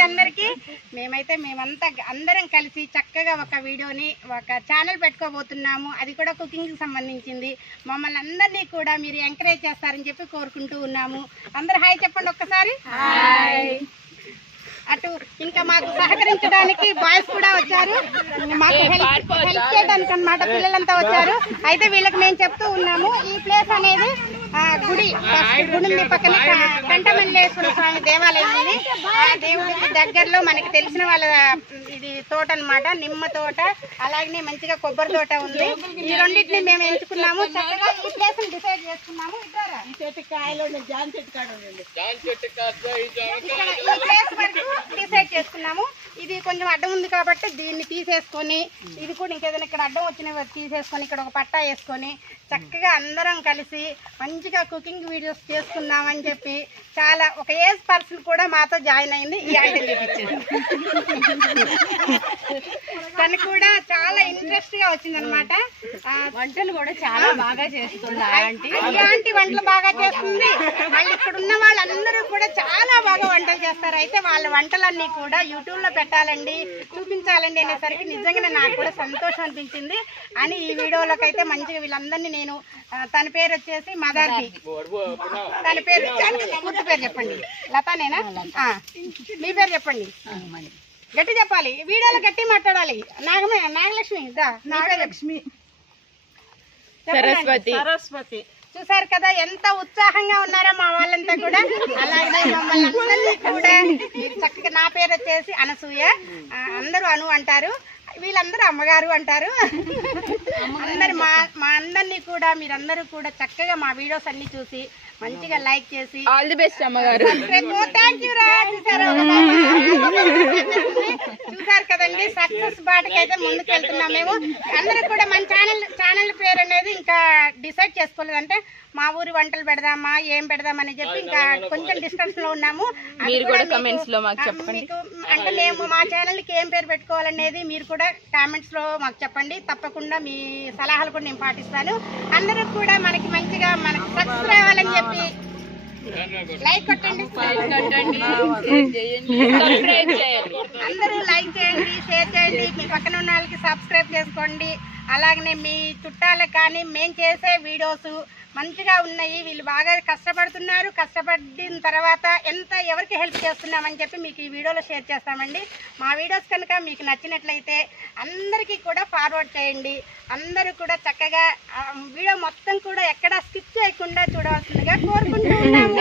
అండి అందరికి? మేమైతే మేమంతా అందరం కలిసి చక్కగా ఒక వీడియోని ఒక ఛానల్ పెట్టుకోబోతున్నాము. అది కూడా కుకింగ్కి సంబంధించింది. మమ్మల్ని అందరినీ కూడా మీరు ఎంకరేజ్ చేస్తారని చెప్పి కోరుకుంటూ ఉన్నాము. అందరు హాయ్ చెప్పండి ఒక్కసారి. అటు ఇంకా మాకు సహకరించడానికి బాయ్స్ కూడా వచ్చారు. మాకు హెల్ప్ హెల్ప్ చేయడానికి అన్నమాట పిల్లలంతా వచ్చారు. అయితే వీళ్ళకి మేము చెప్తూ ఉన్నాము. ఈ ప్లేస్ అనేది గుడి గుడి పక్కన క- కంఠమల్లేశ్వర స్వామి దేవాలయం ఉంది. ఆ దేవుడికి దగ్గరలో మనకి తెలిసిన వాళ్ళ ఇది తోట అన్నమాట. నిమ్మ తోట అలాగనే మంచిగా కొబ్బరి తోట ఉంది. ఈ రెండింటిని మేము ఎంచుకున్నాము. చక్కగా ఈ ప్లేస్ డిసైడ్ చేసుకున్నాము. ఇద్దరు? చెట్టు కాయలు జాన్ చెట్టు కాడ ఉండండి ఇక్కడ ఈ ప్లేస్ వరకు డిసైడ్ చేసుకున్నాము. ఇది కొంచెం అడ్డం ఉంది కాబట్టి దీన్ని తీసేసుకొని ఇది కూడా ఇంకేదైనా ఇక్కడ అడ్డం వచ్చిన తీసేసుకొని ఇక్కడ ఒక పట్టా వేసుకొని చక్కగా అందరం కలిసి మంచిగా కుకింగ్ వీడియోస్ చేసుకుందామని చెప్పి చాలా ఒక ఏజ్ పర్సన్ కూడా మాతో జాయిన్ అయింది ఈ ఆంటీ చూపించారు తను కూడా చాలా ఇంట్రెస్ట్గా వచ్చిందనమాట వంటలు కూడా చాలా బాగా చేస్తుంది ఆంటీ. వంటలు బాగా చేస్తుంది. మళ్ళీ ఇక్కడ ఉన్న వాళ్ళందరూ కూడా చాలా చేస్తారు అయితే వాళ్ళ వంటలన్నీ కూడా యూట్యూబ్లో పెట్టాలండి చూపించాలండి అనేసరికి నిజంగానే నాకు కూడా సంతోషం అనిపించింది అని ఈ వీడియోలోకి అయితే మంచిగా వీళ్ళందరినీ నేను తన పేరు వచ్చేసి మదర్ది తన పేరు పూర్తి పేరు చెప్పండి. లతానేనా మీ పేరు చెప్పండి. గట్టి చెప్పాలి. వీడియోలో గట్టి మాట్లాడాలి. నాగమే నాగలక్ష్మి దా నాగలక్ష్మి సరస్వతి. సరస్వతి. చూసారు కదా ఎంత ఉత్సాహంగా ఉన్నారో మా వాళ్ళంతా కూడా. అలాగే మమ్మల్ని కూడా చక్కగా నా పేరు వచ్చేసి అనసూయ. అందరూ అను అంటారు. వీళ్ళందరూ అమ్మగారు అంటారు. అందరు మా మా అందరినీ కూడా మీరందరూ కూడా చక్కగా మా వీడియోస్ అన్ని చూసి మంచిగా లైక్ చేసి. ఆల్ ది బెస్ట్ అమ్మగారు. రా. చూసారా చూసారు కదండి? సక్సెస్ బాటకైతే ముందుకు వెళ్తున్నాం మేము. అందరూ కూడా మన ఛానల్ ఛానల్ పేరు అనేది ఇంకా డిసైడ్ చేసుకోలేదు. అంటే మా ఊరి వంటలు పెడదామా ఏం పెడదామని చెప్పి ఇంకా కొంచెం డిస్టెన్స్లో ఉన్నాము. మీరు కూడా comments లో మాకు చెప్పండి. అంటే మేము మా ఛానల్కి ఏం పేరు పెట్టుకోవాలనేది మీరు కూడా కామెంట్స్లో మాకు చెప్పండి. తప్పకుండా మీ సలహాలు కూడా నేను పాటిస్తాను. అందరూ కూడా మనకి మంచిగా మనకి సక్సెస్ లైక్ కొట్టండి. సబ్స్క్రైబ్ చేయండి. అందరూ లైక్ చేయండి షేర్ చేయండి. మీ పక్కన ఉన్న వాళ్ళకి సబ్స్క్రైబ్ చేసుకోండి. అలాగనే మీ చుట్టాలకు కానీ మేము చేసే వీడియోస్ మంచిగా ఉన్నాయి. వీళ్ళు బాగా కష్టపడుతున్నారు. కష్టపడిన తర్వాత ఎంత ఎవరికి హెల్ప్ చేస్తున్నామని చెప్పి మీకు ఈ వీడియోలో షేర్ చేస్తామండి. మా వీడియోస్ కనుక మీకు నచ్చినట్లయితే అందరికీ కూడా ఫార్వర్డ్ చేయండి. అందరూ కూడా చక్కగా వీడియో మొత్తం కూడా ఎక్కడా స్కిప్ చేయకుండా చూడవలసిందిగా కోరుకుంటున్నాము